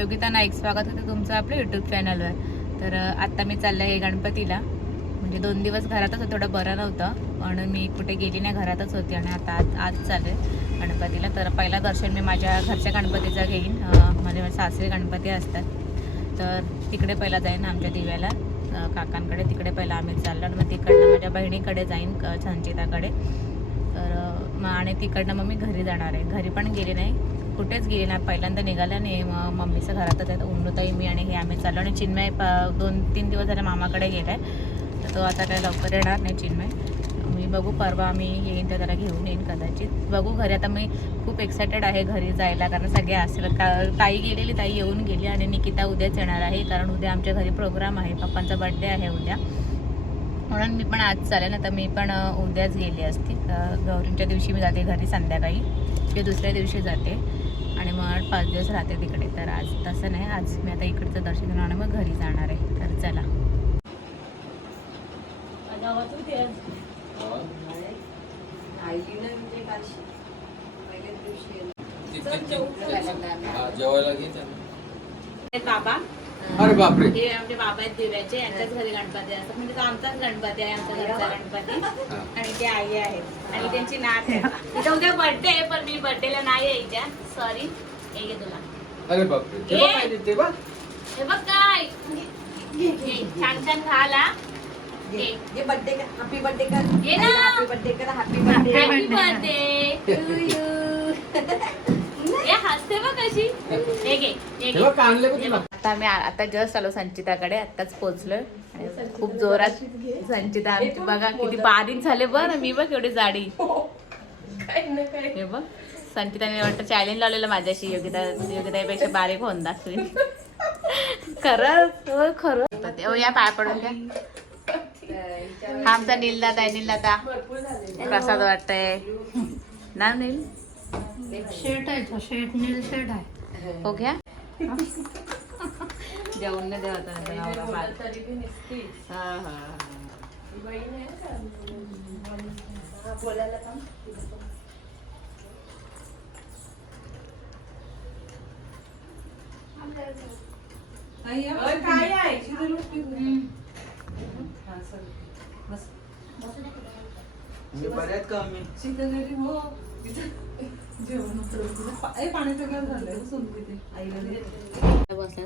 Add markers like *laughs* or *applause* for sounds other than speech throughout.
योगिता नाईक स्वागत होते तुमचं आपल्या युट्यूब चॅनलवर तर आत्ता मी चालले आहे गणपतीला. म्हणजे दोन दिवस घरातच थोडं बरं नव्हतं. म्हणून मी कुठे गेली नाही घरातच होती आणि आता आज आज चालले गणपतीला. तर पहिला दर्शन मी माझ्या घरच्या गणपतीचं घेईन. माझे सासरे गणपती असतात. तर तिकडे पहिला जाईन आमच्या दिव्याला. काकांकडे तिकडे पहिला आम्ही चाललो आणि मग तिकडनं माझ्या बहिणीकडे जाईन संचिताकडे. तर मग आणि तिकडनं मग मी घरी जाणार आहे. घरी पण गेली नाही. कुठेच गेले नाही. पहिल्यांदा निघाल्या नाही. मग मम्मीचं घरातच आहे तर उन्नताई मी आणि हे आम्ही चाललो. आणि चिन्मय प- दोन तीन दिवस झाले मामाकडे गेलाय. तर तो आता काय लवकर येणार नाही चिन्मय. मी बघू परवा आम्ही येईन तर त्याला घेऊन येईन कदाचित. बघू घरी. आता मी खूप एक्सायटेड आहे घरी जायला कारण सगळे असेल का ताई गेलेली ताई येऊन गेली आणि निकिता उद्याच येणार आहे. कारण उद्या आमच्या घरी प्रोग्राम आहे. पप्पांचा बड्डे आहे उद्या. म्हणून मी पण आज चालेल. ना तर मी पण उद्याच गेली असते. तर गौरींच्या दिवशी मी जाते घरी संध्याकाळी. ते दुसऱ्या दिवशी जाते. आणि मग पाच दिवस राहते तिकडे. तर आज तसं नाही आज मी आता इकडचं दर्शन घेऊन आणि मग घरी जाणार आहे. तर चला. जेवायला घे त्यांना. बाबा. अरे बापरे. हे आमचे बाबा आहेत दिव्याचे यांच्याच घरी गणपती असतात. म्हणजे तो आमचाच गणपती आहे आमचा घरचा गणपती. हा. आणि ते आई आहेत. आणि त्यांची नात आहे. तिथं उद्या बर्थडे आहे पण मी बर्थडेला नाही यायच्या. सॉरी हे घे तुला. अरे बापरे. तेव्हा काय देते बा हे बघ काय. घे, छान छान. ये बर्थडे का हैप्पी बर्थडे कर. ये ना. हैप्पी बर्थडे कर happy birthday happy birthday to you हे हसते बघ कशी. हे घे हे घे. तेव्हा काढले बघ तुला. आता मी आ- आता जस्ट आलो संचिताकडे आताच पोहोचलोय. आणि खूप जोरात संचिता आमची बघा किती बारीक झाले बरं मी बघ एवढी जाडी. हे. बघ. संचिताने वाटतं चॅलेंज लावलेलं माझ्याशी योगिता योगितापेक्षा बारीक होऊन दाखवीन खरंच हो खरं. तर ते- या पाय पडून घ्या. हा आमचा नीलदादा आहे नीलदादा. प्रसाद वाटतंय. ना नील? शेट आहे शेट नील शेट आहे. हो घ्या. जेवण नाही नवरा बाळ. हा, हा, हा. काय आहे? मी बरे आहेत का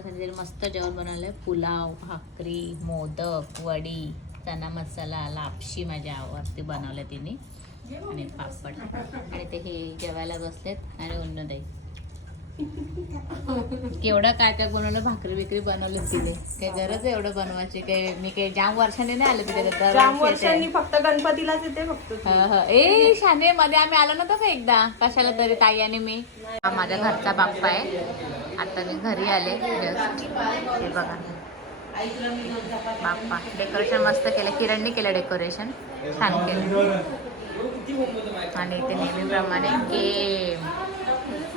संजय मस्त जेवण बनवलंय. पुलाव भाकरी मोदक वडी चना मसाला लापशी माझ्या आवडते बनवल्या तिने आणि पापड. आणि ते हे जेवायला बसलेत आणि उन्न दही केवढं काय काय बनवलं? भाकरी बिकरी बनवलं तिने. काही गरज आहे एवढं बनवायची? काही मी काही जाम वर्षांनी नाही आले तिथे जाम वर्षांनी फक्त गणपतीलाच येते फक्त. ह, ह. ए शाने मध्ये आम्ही आलो नव्हतो का एकदा? कशाला तरी ताई आणि मी. माझ्या घरचा बाप्पा आहे. आता मी घरी आले हे बघा. बाप्पा. डेकोरेशन मस्त केलं. किरणनी केलं डेकोरेशन. छान केलं. आणि ते नेहमीप्रमाणे गेम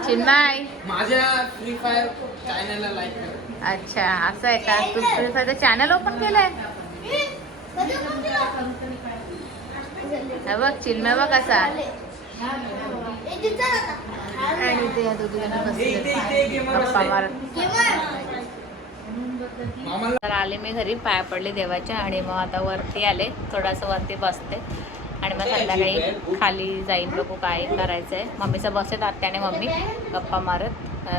चिन्मय. माझ्या फ्री फायर चॅनलला लाईक करा. अच्छा असं आहे का? तू फ्री फायरचं चॅनल ओपन केलंय? बघ चिन्मय बघ कसा आणि ते या दोघी जण बसले तर आले मी घरी पाया पडले देवाच्या आणि मग आता वरती आले. थोडंसं वरती बसते. आणि मग संध्याकाळी खाली जाईन बघू काय करायचं आहे मम्मीचं बसत आत्याने मम्मी गप्पा मारत.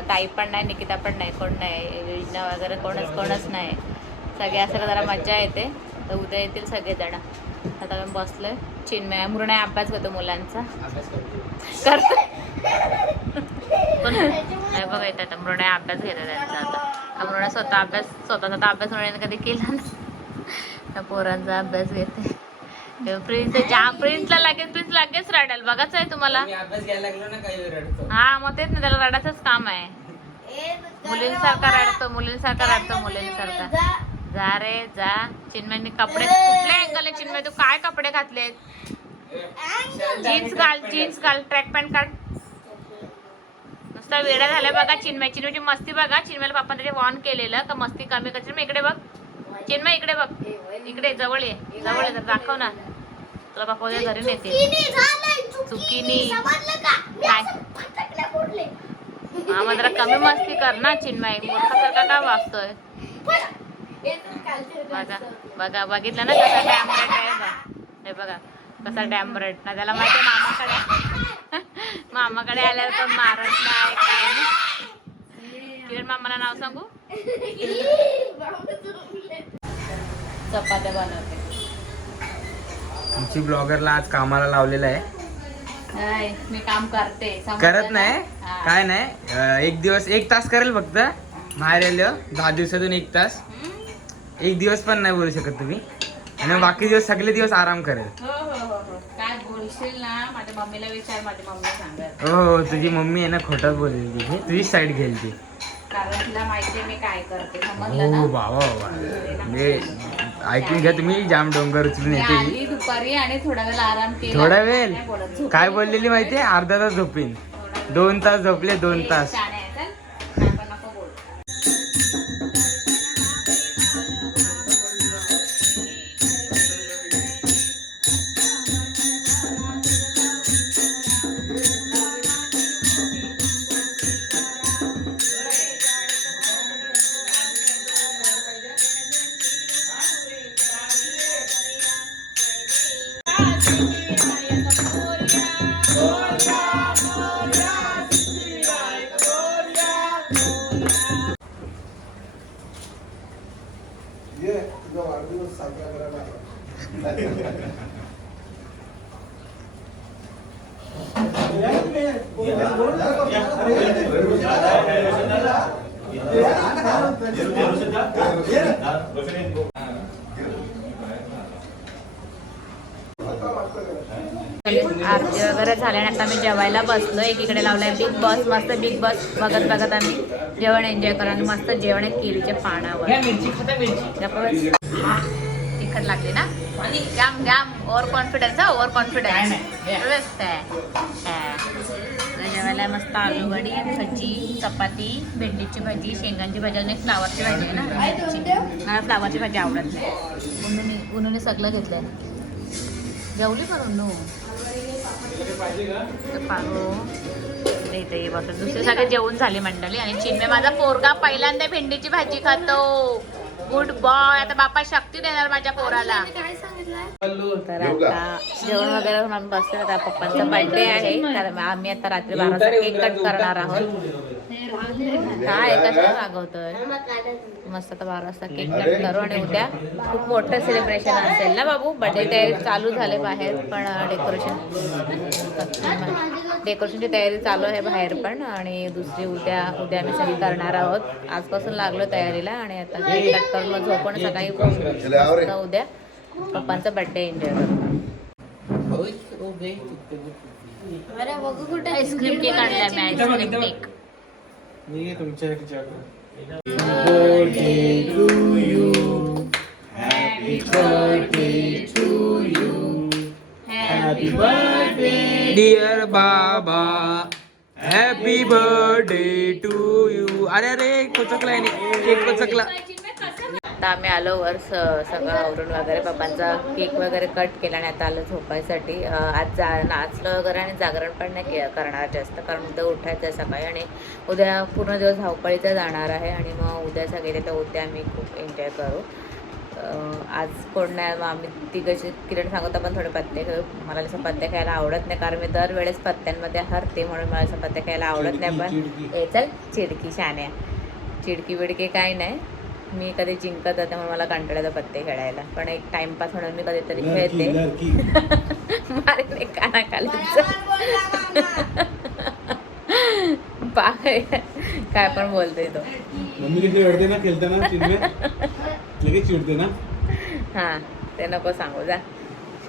ताई पण नाही निकिता पण नाही कोण नाही योजना वगैरे कोणच कोणच नाही. सगळे असं जरा मजा येते. तर उद्या येतील सगळेजण. आता मी बसलोय. चिन्मय मृणय अभ्यास करतो मुलांचा. करतो. *laughs* नाही बघा इथं आता मृणय अभ्यास घेतो त्यांचा आता. मृणय स्वतः अभ्यास स्वतःचा तर अभ्यास मृणाने कधी केला पोरांचा अभ्यास घेते. प्रिन्स ज्या प्रिन्सला लगेच प्रिन्स लगेच रडेल बघाच आहे तुम्हाला. मी लागलो हा मग तेच ना त्याला रडायचंच काम आहे. मुलींसारखा रडतो मुलींसारखा रडतो मुलींसारखा. जा. रे जा. चिन्मयनी कपडे कुठल्या अँगल चिन्मय? तू काय कपडे घातले? जीन्स घाल जीन्स घाल ट्रॅक पॅन्ट काढ. नुसता वेडा झाला बघा चिन्मय. चिन्मयची मस्ती बघा. चिन्मयला पप्पा त्याचे वॉर्न केलेलं का मस्ती कमी कर चिन्मय इकडे बघ. चिन्मय इकडे बघ. इकडे जवळ ये. जवळ ये जरा दाखव ना. तुला पप्पा उद्या घरी नेते चुकीनी मामा जरा कमी मस्ती कर ना चिन्मय. मूर्खासारखा का वागतोय? बघा बघा बघितलं ना कसा डॅम रेट आहे हे बघा कसा डॅम रेट ना त्याला माहिती मामाकडे. *laughs* मामाकडे आल्यावर पण मारत नाही काय नाही. किरण मामाला नाव सांगू? *laughs* चपात्या बनवते. तुमची ब्लॉगरला आज कामाला लावलेलं आहे. नाही, मी काम करते. समजलं करत? नाही? हा. काय नाही? अं, एक दिवस एक तास करेल फक्त. बाहेर आलं दहा दिवसातून एक तास. हम्म? एक दिवस पण नाही बोलू शकत तुम्ही. आणि बाकी दिवस सगळे दिवस आराम करेल. हो हो हो हो. काय बोलशील ना? माझ्या मम्मीला विचार माझ्या मम्मीला सांगत हो हो तुझी मम्मी आहे ना खोटंच बोलेल तिथे तुझी साईड घेईल ती. कारण तिला माहितीये मी काय करते. समजलं ना? हो बाबा. बाबा म्हणजे ऐकून घ्या तुम्ही जाम डोंगर उचलून येते ही. आली दुपारी आणि थोडा वेळ आराम केला थोडा वेळ नाही बोलत, झोपली. काय बोललेली माहितीये अर्धा तास झोपेन. दोन तास झोपले दोन तास Yeah. आरती वगैरे झाल्या आणि आता आम्ही जेवायला बसलो एकीकडे लावलाय बिग बॉस मस्त बिग बॉस बघत बघत आम्ही जेवण एन्जॉय करू आणि मस्त जेवण आहे केळीच्या पानावर. हा, तिखट लागली ना? जाम जाम ओव्हर कॉन्फिडन्स हा ओव्हर कॉन्फिडन्स व्यवस्थ आहे. जेवायला मस्त आलू वडी भजी चपाती भेंडीची भाजी शेंगांची भाजी आणि फ्लावरची भाजी आहे ना? मला फ्लावरची भाजी आवडत नाही. उन्हुने उन्हुने सगळं घेतलंय. जेवली म्हणून पाहू तर इथे दुसरे सगळे जेवून झाले मंडळी. आणि चिन्मय माझा पोरगा पहिल्यांदा भेंडीची भाजी खातो. Good boy. आता बापा शक्ती देणार माझ्या पोराला. तर आता जेवण वगैरे आम्ही बसलो आता पप्पांचा बर्थडे आहे. तर आम्ही आता रात्री बारा वाजता केक कट करणार आहोत. काय कसं मागवतोय मस्त आता बारा वाजता केक कट करू आणि उद्या खूप मोठं सेलिब्रेशन असेल ना बाबू? बर्थडे तयारी चालू झाले बाहेर पण डेकोरेशन डेकोरेशनची तयारी चालू आहे बाहेर पण आणि दुसरी उद्या उद्या आम्ही सगळी करणार आहोत. आजपासून लागलो तयारीला आणि आता करून मग झोपून सकाळी उद्या पप्पांचा बर्थडे एन्जॉय करू. आईस्क्रीम केक आणलाय मी ice cream cake happy birthday to you अरे अरे कोचकलाय केक कोचकला आता आम्ही आलो वर स- सगळं आवरून वगैरे पप्पांचा केक वगैरे कट केला आणि आता आलो झोपायसाठी. आज जा नाचलं वगैरे आणि जागरण पण नाही के करणार जास्त कारण उद्या उठायचं आहे सकाळी आणि उद्या पूर्ण दिवस धावपळीचा जाणार आहे आणि मग उद्या सगळे तर उद्या आम्ही खूप एन्जॉय करू. आज कोण नाही मग आम्ही तिघांची किरण सांगत आपण थोडे पत्ते खेळू मला असं पत्ते खायला आवडत नाही कारण मी दरवेळेस पत्त्यांमध्ये हरते म्हणून मला असं पत्ते खायला आवडत नाही पण ए चल चिडकी शान्या चिडकी बिडकी काय नाही. मी कधी जिंकत होते म्हणून मला कंटाळा पत्ते खेळायला. पण एक टाइमपास म्हणून मी कधीतरी खेळते. मारेल कानाखाली पाय काय पण बोलतोय तो. मम्मी किती रडते ना खेळताना? लगेच चिडते ना? हां ते नको सांगू जा.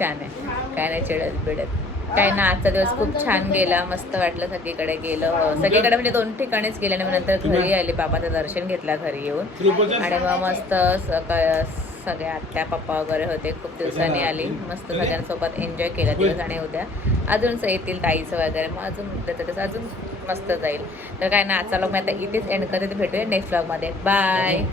छान आहे. काय नाही चिडत बिडत. काय ना आजचा दिवस खूप छान गेला. मस्त वाटलं सगळीकडे गेलं. सगळीकडे म्हणजे दोन ठिकाणीच गेले आणि नंतर घरी आले. बाबाचं दर्शन घेतलं घरी येऊन. आणि मग मस्त सकाळ सगळे आत्या पप्पा वगैरे होते. खूप दिवसांनी आली. मस्त सगळ्यांसोबत एन्जॉय केला दिवस आणि उद्या. अजून स- येतील ताईचं वगैरे. मग अजून अजून मस्त जाईल. तर काय ना आजचा लोक मी आता इथेच एंड करते. भेटूया नेक्स्ट ब्लॉगमध्ये बाय